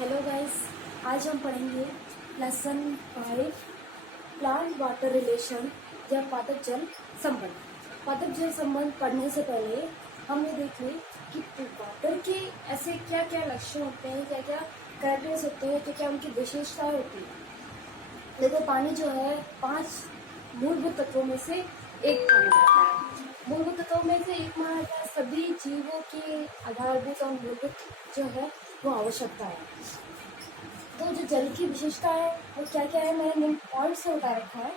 Hello guys, आज हम पढ़ेंगे लेसन 5 प्लांट वाटर रिलेशन या पादप जल संबंध। पादप जल संबंध पढ़ने से पहले हम ये देख लें कि वाटर के ऐसे क्या क्या लक्षण होते हैं, क्या क्या कैरेक्टर्स होते हैं, क्या क्या उनकी विशेषताएं होती है। देखो, पानी जो है 5 मूलभूत तत्वों में से एक माना जाता है। मूलभूत तत्वों में से एक माना जाता है, सभी जीवों की आधारभूत और मूलभूत जो है वो आवश्यकता है। तो जो जल की विशेषता है वो क्या क्या है, मैंने निम्न पॉइंट से बता रखा है।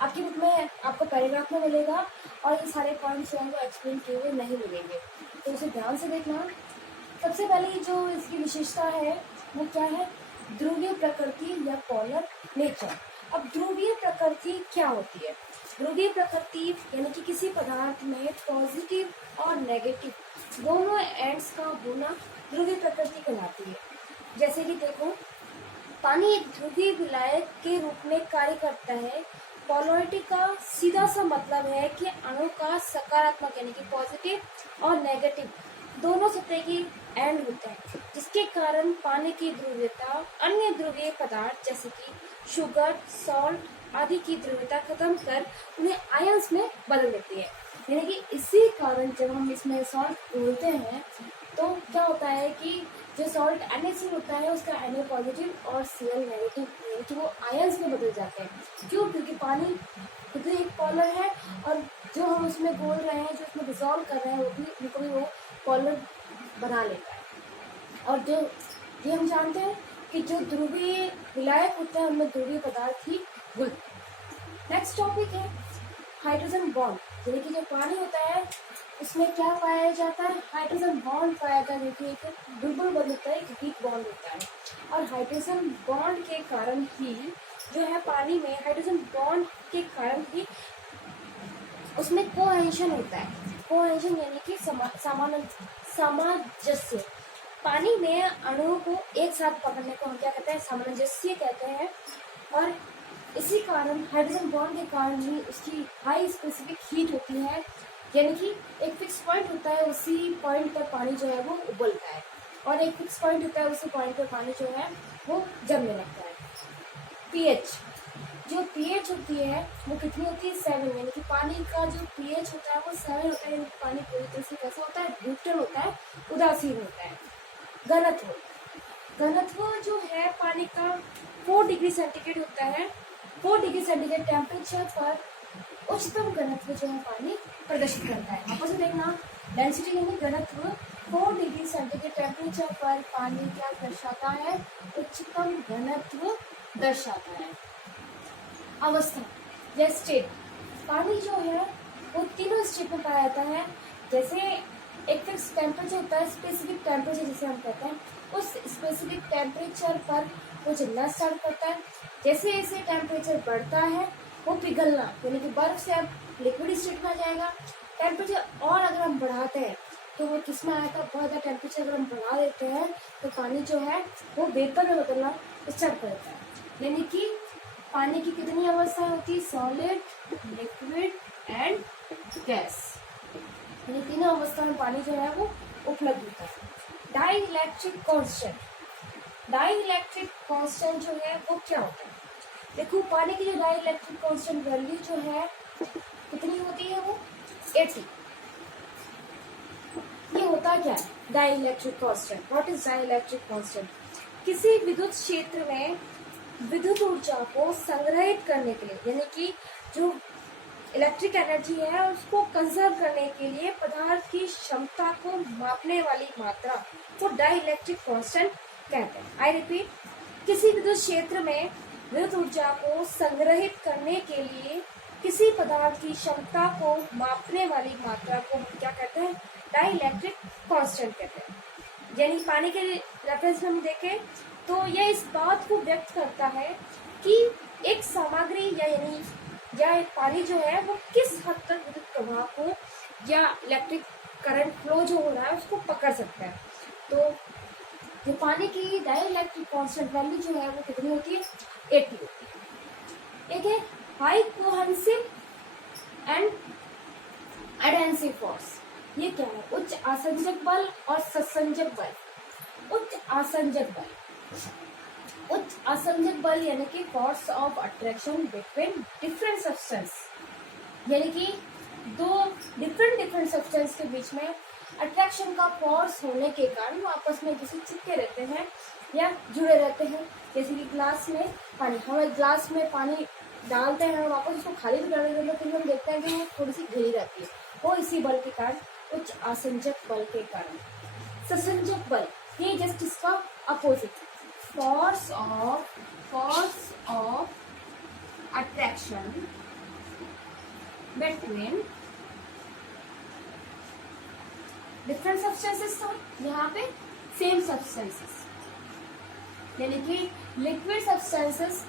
आपकी बुक में आपको पैराग्राफ में मिलेगा और ये सारे पॉइंट्स जो हैं वो एक्सप्लेन किए हुए नहीं मिलेंगे, तो उसे ध्यान से देखना। सबसे पहले जो इसकी विशेषता है वो क्या है, ध्रुवीय प्रकृति या पोलर नेचर। अब ध्रुवीय प्रकृति क्या होती है? ध्रुवीय प्रकृति यानी कि किसी पदार्थ में पॉजिटिव और नेगेटिव दोनों एंड्स का होना ध्रुवीय प्रकृति कहलाती है। जैसे कि देखो, पानी एक ध्रुवीय विलायक के रूप में कार्य करता है। पोलैरिटी का सीधा सा मतलब है कि अणु का सकारात्मक यानी कि पॉजिटिव और नेगेटिव दोनों सतह की एंड होते हैं, जिसके कारण पानी की ध्रुवीयता अन्य ध्रुवीय पदार्थ जैसे कि शुगर, सॉल्ट आदि की ध्रुवीयता खत्म कर उन्हें आयंस में बदल देती है। यानी कि इसी कारण जब हम इसमें सॉल्ट घोलते हैं तो क्या होता है कि जो सॉल्ट NaCl होता है उसका Na पॉजिटिव और Cl नेगेटिव यानी कि वो आयंस में बदल जाते हैं। क्यों? क्योंकि पानी खुद ही एक पोलर है और जो हम उसमें घोल रहे हैं, जो उसमें डिसॉल्व कर रहे हैं, वो भी उनको भी वो पोलर बना लेता है। और जो ये हम जानते हैं कि जो ध्रुवीय विलायक होते हैं उनमें ध्रुवीय पदार्थ ही घुलते हैं। नेक्स्ट टॉपिक है हाइड्रोजन बॉन्ड। यानी कि जो पानी होता है उसमें क्या पाया जाता है, हाइड्रोजन बॉन्ड पाया जाता है, जो कि एक बुलबुल बंध होता है, एक वीक बॉन्ड होता है। और हाइड्रोजन बॉन्ड के कारण ही जो है पानी में हाइड्रोजन बॉन्ड के कारण ही उसमें कोहेजन होता है। कोहेजन यानी कि सामंजस्य। पानी में अणुओं को एक साथ पकड़ने को हम क्या कहते हैं, सामंजस्य कहते हैं। और इसी कारण हाइड्रोजन बॉन्ड के कारण ही उसकी हाई स्पेसिफिक हीट होती है, यानी कि एक फिक्स पॉइंट होता है, उसी पॉइंट पर पानी जो है वो उबलता है और एक फिक्स पॉइंट होता है, उसी पॉइंट पर पानी जो है वो जमने लगता है। पीएच, जो पीएच होती है वो कितनी होती है, 7। यानी कि पानी का जो पीएच होता है वो 7 होता है। यानी कि पानी पूरी तरह से कैसा होता है, न्यूट्रल होता है, उदासीन होता है। घनत्व, घनत्व जो है पानी का 4 डिग्री सेंटीग्रेड होता है। 4 डिग्री सेंटीग्रेड टेम्परेचर पर उच्चतम घनत्व जो है पानी प्रदर्शित करता है। आपस में देखना, डेंसिटी यानी घनत्व 4 डिग्री सेंटीग्रेड टेम्परेचर पर पानी क्या दर्शाता है, उच्चतम घनत्व दर्शाता है। अवस्था या स्टेट, पानी जो है वो तीनों स्टेट में पाया जाता है। जैसे एक फिक्स टेम्परेचर होता है, स्पेसिफिक टेम्परेचर जिसे हम कहते हैं, उस स्पेसिफिक टेम्परेचर पर वो जलना स्टार्ट करता है। जैसे जैसे टेम्परेचर बढ़ता है वो पिघलना यानी कि बर्फ से अब लिक्विड स्टेट में आ जाएगा। टेम्परेचर और अगर हम बढ़ाते हैं तो वो किस में आएगा, बहुत ज़्यादा टेम्परेचर अगर हम बढ़ा देते हैं तो पानी जो है वो वेपर में बदलना स्टार्ट करता है। यानी कि पानी की कितनी अवस्थाएं होती है, सॉलिड, लिक्विड एंड गैस। यानी तीनों अवस्था में पानी जो है वो उपलब्ध होता है। Dielectric constant, dielectric constant जो है वो क्या होता है? देखो, पानी की जो डाई इलेक्ट्रिक कांस्टेंट वैल्यू जो है कितनी होती है, वो 80। ये होता क्या है dielectric constant? What is dielectric constant? किसी विद्युत क्षेत्र में विद्युत ऊर्जा को संग्रहित करने के लिए, यानी कि जो इलेक्ट्रिक एनर्जी है उसको कंजर्व करने के लिए पदार्थ की क्षमता को मापने वाली मात्रा को डाई इलेक्ट्रिक कांस्टेंट कहते हैं। आई रिपीट, किसी विद्युत क्षेत्र में विद्युत ऊर्जा को संग्रहित करने के लिए किसी पदार्थ की क्षमता को मापने वाली मात्रा को हम क्या कहते हैं, डाई इलेक्ट्रिक कांस्टेंट कहते हैं। यानी पानी के रेफरेंस में हम देखें तो यह इस बात को व्यक्त करता है कि एक सामग्री या एक पानी जो है वो किस हद तक विद्युत प्रवाह को या इलेक्ट्रिक करंट फ्लो जो हो रहा है उसको पकड़ सकता है। तो जो पानी की डाई इलेक्ट्रिक कांस्टेंट वैल्यू जो है वो कितनी होती है, 80 होती है। एक है high cohesive and adhesive force. ये क्या है? उच्च आसंजक बल और ससंजक बल। उच्च आसंजक बल उच्च आसंजक बल यानी कि force of attraction between different substance, यानी कि दो डिफरेंट सब्सटेंस के बीच में अट्रैक्शन का फोर्स होने के कारण वो आपस में किसी चिपके रहते हैं या जुड़े रहते हैं। जैसे कि ग्लास में पानी, हम एक ग्लास में पानी डालते हैं, वापस उसको खाली भी कर देते हैं, फिर हम देखते हैं कि वो थोड़ी सी ढीली रहती है, वो इसी बल के कारण, उच्च आसंजक बल के कारण। ससंजक बल, ये जस्ट इसका opposite, force of attraction between different substances, यहाँ पे सेम सब्सटेंसेस, यानी कि liquid substances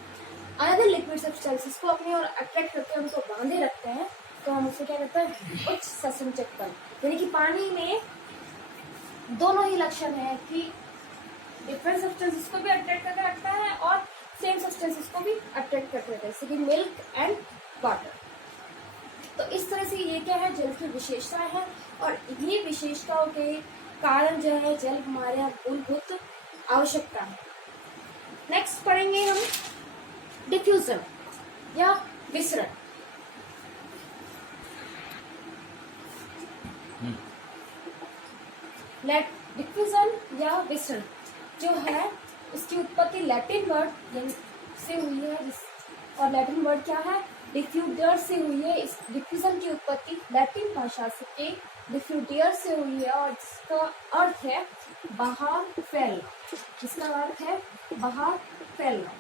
other liquid substances को अपनी ओर अट्रैक्ट करके उनको बांधे रखते हैं, तो हम उसे क्या कहते हैं, उच्च ससंजक बल। यानी कि पानी में दोनों ही लक्षण है कि डिफरेंट सब्सटेंसेस को भी अट्रैक्ट करके रखता है और सेम सब्सटेंसेस को भी अट्रैक्ट करके रखता है, जैसे कि मिल्क एंड वाटर। तो इस तरह से ये क्या है, जल की विशेषताएं है, और ये विशेषताओं के कारण जो है जल हमारे यहाँ मूलभूत आवश्यकता है। नेक्स्ट पढ़ेंगे हम डिफ्यूजन या विसरण। डिफ्यूजन या विसरण जो है उसकी उत्पत्ति लैटिन वर्ड से हुई है, और लैटिन वर्ड क्या है, डिफ्यूडर से हुई है। इस डिफ्यूजन की उत्पत्ति लैटिन भाषा से डिफ्यूडियर से हुई है, और इसका अर्थ है बाहर फैलना। इसका अर्थ है बाहर फैलना।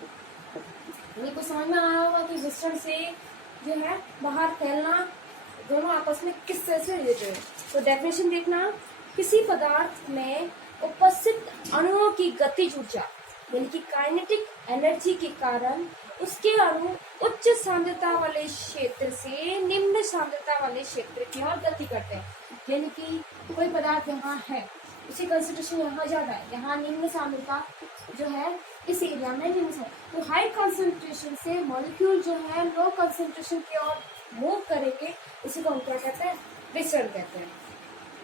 ये को समझ में आया होगा कि विसरण से जो है बाहर फैलना दोनों आपस में किस तरह से रिलेटेड है। तो डेफिनेशन देखना, किसी पदार्थ में उपस्थित अणुओं की गतिज ऊर्जा यानी कि काइनेटिक एनर्जी के कारण उसके अणु उच्च सांद्रता वाले क्षेत्र से निम्न सांद्रता वाले क्षेत्र की ओर गति करते हैं। यानी कि कोई पदार्थ यहाँ है, उसकी कंसंट्रेशन यहाँ ज्यादा है, यहाँ निम्न सांद्रता जो है इस एरिया में निम्न है, तो हाई कंसंट्रेशन से मॉलिक्यूल जो है लो कंसंट्रेशन की ओर मूव करेंगे, इसी को हम क्या कहते हैं, विसरण कहते हैं।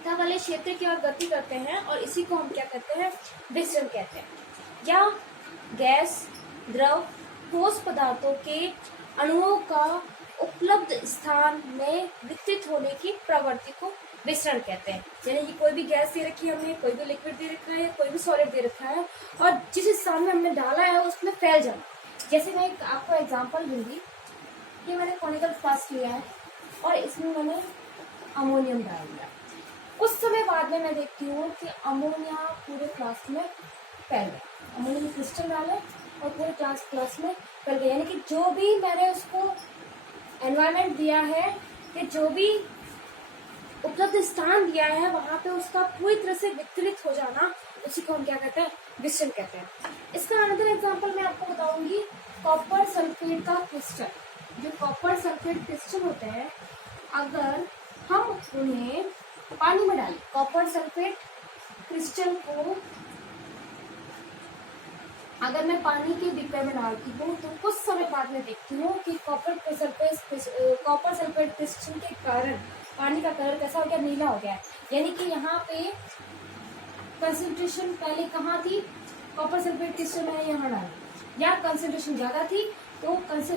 वाले क्षेत्र की ओर गति करते हैं और इसी को हम क्या कहते हैं, विसरण कहते हैं। या गैस, द्रव, ठोस पदार्थों के अणुओं का उपलब्ध स्थान में वितरित होने की प्रवृत्ति को विसरण कहते हैं। यानी कि कोई भी गैस दे रखी है हमने, कोई भी लिक्विड दे रखा है, कोई भी सॉलिड दे रखा है, और जिस स्थान में हमने डाला है उसमें फैल जाना। जैसे मैं आपको एग्जांपल दूंगी कि मैंने कॉनिकल फ्लास्क लिया है और इसमें मैंने अमोनियम डाल दिया, कुछ समय बाद में मैं देखती हूँ कि अमोनिया पूरे फ्लास्क में फैल गया, अमोनियम क्रिस्टल डाले और पूरे फ्लास्क में फैल गया। यानी कि जो भी मैंने उसको एनवायरनमेंट दिया है, कि जो भी उपलब्ध स्थान दिया है वहां पे उसका पूरी तरह से वितरित हो जाना, उसी को हम क्या कहते हैं, विसरण कहते हैं। इसका अनदर एग्जांपल मैं आपको बताऊंगी, कॉपर सल्फेट का क्रिस्टल। जो कॉपर सल्फेट क्रिस्टल होते हैं, अगर हम उन्हें पानी में डालें, कॉपर सल्फेट क्रिस्टल को अगर मैं पानी के डिब्बे में डालती हूँ तो कुछ समय बाद में देखती हूँ कि कॉपर सल्फेट क्रिस्टल के कारण पानी का कलर कैसा हो गया, नीला हो गया है। यानी कि यहाँ पे कंसंट्रेशन पहले कहाँ थी, कॉपर सल्फेट क्रिस्टल मैंने यहाँ डाली, या कंसंट्रेशन ज्यादा थी तो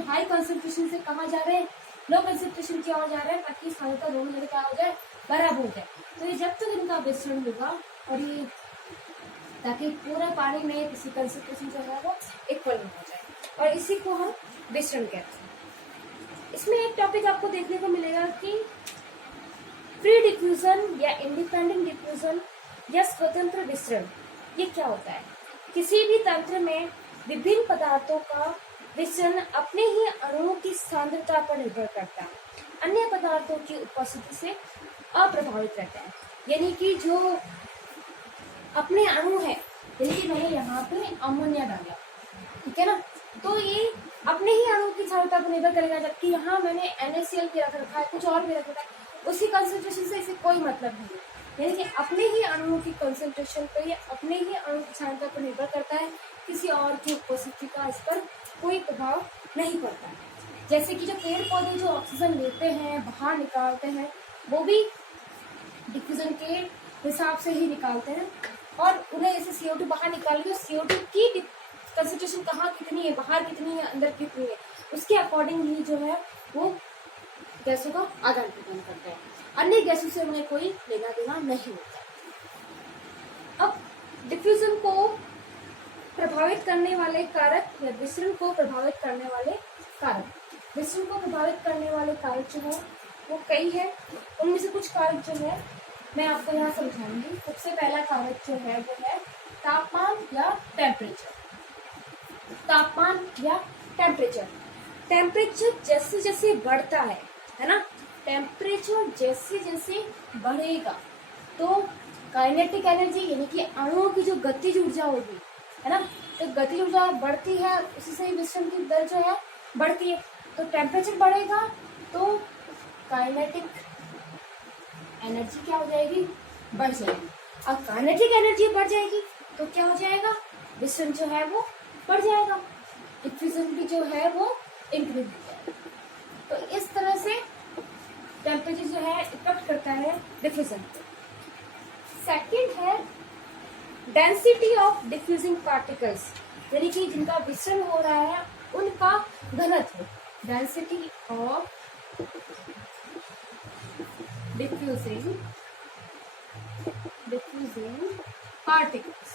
हाई कंसंट्रेशन से कहाँ जा रहे हैं, लो कंसंट्रेशन की ओर जा रहे हैं, ताकि सांद्रता दोनों जगह क्या हो जाए, बराबर हो जाए। तो ये जब तक इनका विसरण होगा और ये ताकि पूरे पानी में किसी कंसंट्रेशन जो है वो इक्वल हो जाए, और इसी को हम विसरण कहते हैं। इसमें एक टॉपिक आपको देखने को मिलेगा कि फ्री डिफ्यूजन या इंडिपेंडेंट डिफ्यूजन या स्वतंत्र विसरण, ये क्या होता है। किसी भी तंत्र में विभिन्न पदार्थों का विसरण अपने ही अणुओं की सांद्रता पर निर्भर करता है, अन्य पदार्थों की उपस्थिति से अप्रभावित रहता है। यानी कि जो अपने अणु है, यानी कि मैंने यहाँ पे अमोनिया डाला, ठीक है ना, तो ये अपने ही अणु की सांद्रता पर निर्भर करेगा, जबकि यहाँ मैंने NaCl भी रख रखा है, कुछ और भी रख रखा है, उसी कंसंट्रेशन से इसे कोई मतलब नहीं है। यानी कि अपने ही अणुओं की कंसंट्रेशन पर या अपने ही अणु की सांद्रता पर निर्भर करता है, किसी और की उपस्थिति का इस पर कोई प्रभाव नहीं पड़ता है। जैसे कि जो पेड़ पौधे जो ऑक्सीजन लेते हैं, बाहर निकालते हैं, वो भी डिफ्यूजन के हिसाब से ही निकालते हैं, और उन्हें जैसे CO2 बाहर निकालेंगे तो CO2 की कंसंट्रेशन कहाँ कितनी है, बाहर कितनी है, अंदर कितनी है, उसके अकॉर्डिंग ही जो है वो गैसों का आदान प्रदान करता है। अन्य गैसों से उन्हें कोई लेना देना नहीं होता। अब डिफ्यूजन को प्रभावित करने वाले कारक या विसरण को प्रभावित करने वाले कारक, विसरण को प्रभावित करने वाले कारक जो है वो कई है। उनमें से कुछ कारक जो है मैं आपको यहाँ समझाऊंगी। सबसे पहला कारक जो है वो है तापमान या टेम्परेचर। तापमान या टेम्परेचर, टेम्परेचर जैसे जैसे बढ़ता है ना, टेम्परेचर जैसे जैसे बढ़ेगा तो काइनेटिक एनर्जी यानी कि अणुओं की जो गतिज ऊर्जा होगी, है ना, तो गतिज ऊर्जा बढ़ती है, उसी से विसरण की दर जो है बढ़ती है। तो टेम्परेचर बढ़ेगा तो काइनेटिक एनर्जी क्या हो जाएगी, बढ़ जाएगी। अब काइनेटिक एनर्जी बढ़ जाएगी तो क्या हो जाएगा, विसरण जो है वो बढ़ जाएगा, डिफ्यूजन भी जो है वो इंक्रीज हो जाएगा। तो इस तरह से टेम्परेचर जो है इफेक्ट करता है डिफ्यूजन को। सेकंड है डेंसिटी ऑफ डिफ्यूजिंग पार्टिकल्स, यानी कि जिनका विसरण हो रहा है उनका घनत्व, density of diffusing particles.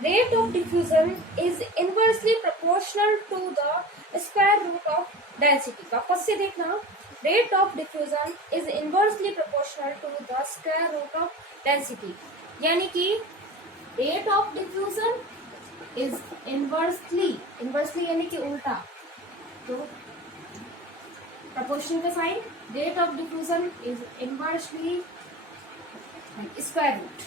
Rate of diffusion is inversely proportional to the square root of density. वापस से देखना, rate of diffusion is inversely proportional to the square root of density. यानी कि rate of diffusion is inversely यानी कि उल्टा, तो proportional का sign, rate of diffusion is inversely square root,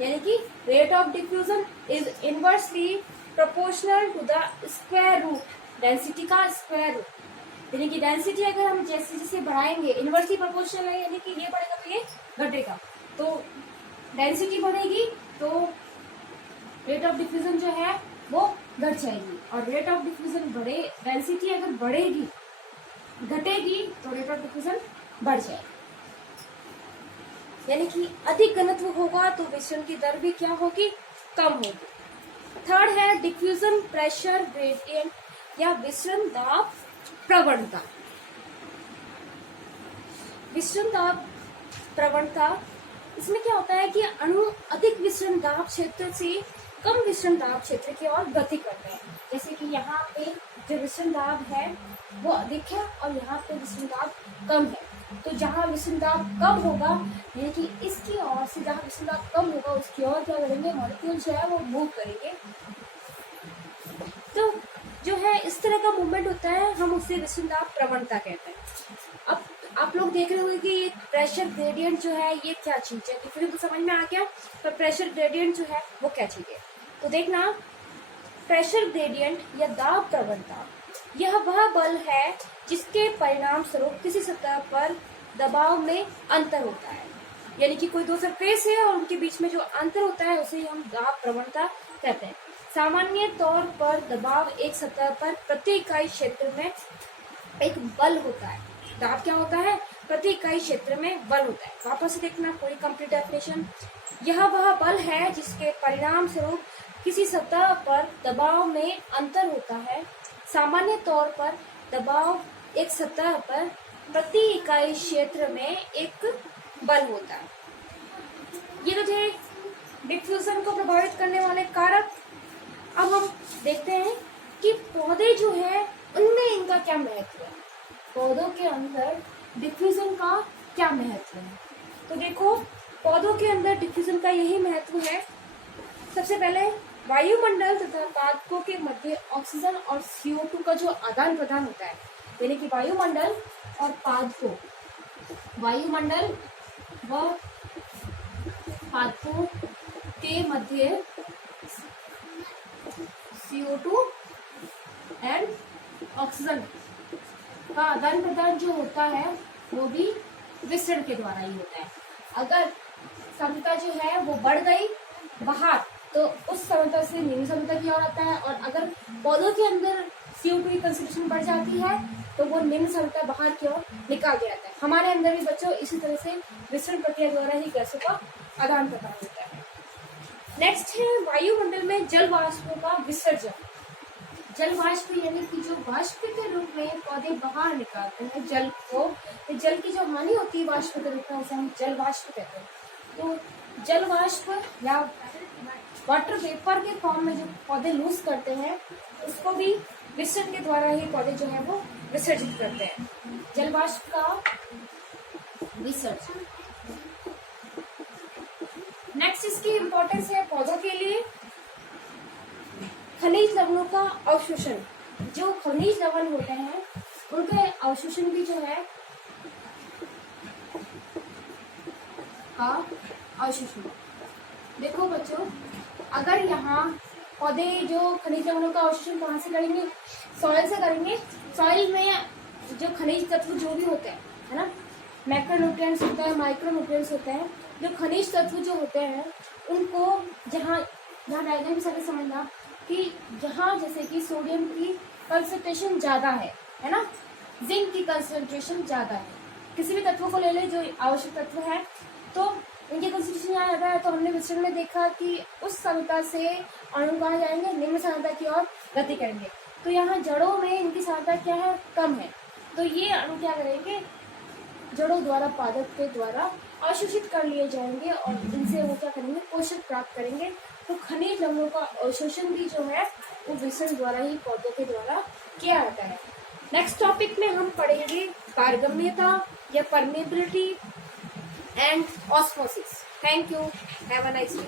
यानी कि rate of diffusion is inversely proportional to the square root, density का square root, यानी कि डेंसिटी अगर हम जैसे जैसे बढ़ाएंगे, इनवर्सली प्रोपोर्शनल है यानी कि ये बढ़ेगा तो ये घटेगा, तो डेंसिटी बढ़ेगी तो रेट ऑफ डिफ्यूजन जो है वो घट जाएगी, और रेट ऑफ डिफ्यूजन बढ़े, डेंसिटी अगर बढ़ेगी घटेगी तो रेट ऑफ डिफ्यूजन बढ़ जाएगी, यानी कि अधिक घनत्व होगा तो विसरण की दर भी क्या होगी, कम होगी। थर्ड है डिफ्यूजन प्रेशर ग्रेडियंट या विसरण दाब प्रवणता। विसरण दाब प्रवणता, इसमें क्या होता है कि अणु अधिक विसरण दाब क्षेत्र से कम विसरण दाब क्षेत्र की ओर गति करते हैं। जैसे कि यहाँ पे जो विसरण दाब है वो अधिक है और यहाँ पे विसरण दाब कम है, तो जहाँ विसरण दाब कम होगा यानी कि इसकी ओर से जहाँ विसरण दाब कम होगा उसकी ओर क्या करेंगे, मॉलिक्यूल जो है वो मूव करेंगे। तो जो है इस तरह का मूवमेंट होता है, हम उसे विसरण दाब प्रवणता कहते हैं। अब आप लोग देख रहे होंगे कि ये प्रेशर ग्रेडियंट जो है ये क्या चीज है, फिर तो समझ में आ गया, पर प्रेशर ग्रेडियंट जो है वो क्या चीज है। तो देखना, प्रेशर ग्रेडियंट या दाब प्रवणता यह वह बल है जिसके परिणाम स्वरूप किसी सतह पर दबाव में अंतर होता है, यानी कि कोई दो सरफेस है और उनके बीच में जो अंतर होता है उसे हम दाब प्रवणता कहते हैं। सामान्य तौर पर दबाव एक सतह पर प्रति इकाई क्षेत्र में एक बल होता है। दाब क्या होता है, प्रति इकाई क्षेत्र में बल होता है। वापस से देखना पूरी कंप्लीट डेफिनेशन, यह वह बल है जिसके परिणाम स्वरूप किसी सतह पर दबाव में अंतर होता है। सामान्य तौर पर दबाव एक सतह पर प्रति इकाई क्षेत्र में एक बल होता है। ये तो थे डिफ्यूजन को प्रभावित करने वाले कारक। अब हम देखते हैं कि पौधे जो है उनमें इनका क्या महत्व है, पौधों के अंदर डिफ्यूजन का क्या महत्व है। तो देखो, पौधों के अंदर डिफ्यूजन का यही महत्व है। सबसे पहले वायुमंडल तथा पादपों के मध्य ऑक्सीजन और CO2 का जो आदान प्रदान होता है, यानी कि वायुमंडल और पादपों, वायुमंडल व पादपों के मध्य CO2 एंड ऑक्सीजन का आदान प्रदान जो होता है वो भी विसरण के द्वारा ही होता है। अगर समता जो है वो बढ़ गई बाहर तो उस समता से निम्न समता की ओर आता है, और अगर पौधों के अंदर CO2 की कंसंट्रेशन बढ़ जाती है तो वो निम्न सांद्रता बाहर की ओर निकाल दिया जाता है। हमारे अंदर भी बच्चों इसी तरह से विसरण प्रक्रिया द्वारा ही गैसों का आदान प्रदान होता है। नेक्स्ट है वायुमंडल में जल वाष्पों का विसर्जन। जल वाष्प यानी कि जो वाष्प के रूप में पौधे बाहर निकालते हैं जल को, तो जल की जो हानि होती है वाष्प के रूप में उसे हम जल वाष्प कहते हैं। तो जल वाष्प या वाटर वेपर के फॉर्म में जो पौधे लूज करते हैं उसको भी विसर्जन के द्वारा ही पौधे जो है वो विसर्जित करते हैं। जल वाष्प का विसर्जन। नेक्स्ट इसकी इंपॉर्टेंस है पौधों के लिए खनिज लवणों का अवशोषण। जो खनिज लवण होते हैं उनके अवशोषण भी जो है का अवशोषण। देखो बच्चों, अगर यहाँ पौधे जो खनिज लवणों का अवशोषण कहाँ से करेंगे, सॉइल से करेंगे। सॉइल में जो खनिज तत्व जो भी होते हैं, है ना, मैक्रोन्यूट्रिएंट्स होता है, माइक्रोन्यूट्रिएंट्स होते हैं। जो खनिज तत्व जो होते हैं उनको जहाँ डायग्राम से समझना कि जहाँ जैसे कि सोडियम की कंसंट्रेशन ज़्यादा है ना, जिंक की कंसंट्रेशन ज़्यादा है, किसी भी तत्व को ले ले जो आवश्यक तत्व है तो इनकी कंसंट्रेशन यहाँ ज़्यादा है। तो हमने विसरण में देखा कि उस सांद्रता से अणु कहाँ जाएंगे, निम्न सांद्रता की ओर गति करेंगे। तो यहाँ जड़ों में इनकी सांद्रता क्या है, कम है। तो ये अणु क्या करेंगे, जड़ों द्वारा पादप के द्वारा अवशोषित कर लिए जाएंगे और इनसे वो क्या करेंगे, पोषक प्राप्त करेंगे। तो खनिज लवणों का अवशोषण भी जो है वो विसरण द्वारा ही पौधों के द्वारा किया जाता है। नेक्स्ट टॉपिक में हम पढ़ेंगे पारगम्यता या permeability and osmosis. Thank you, have a nice day.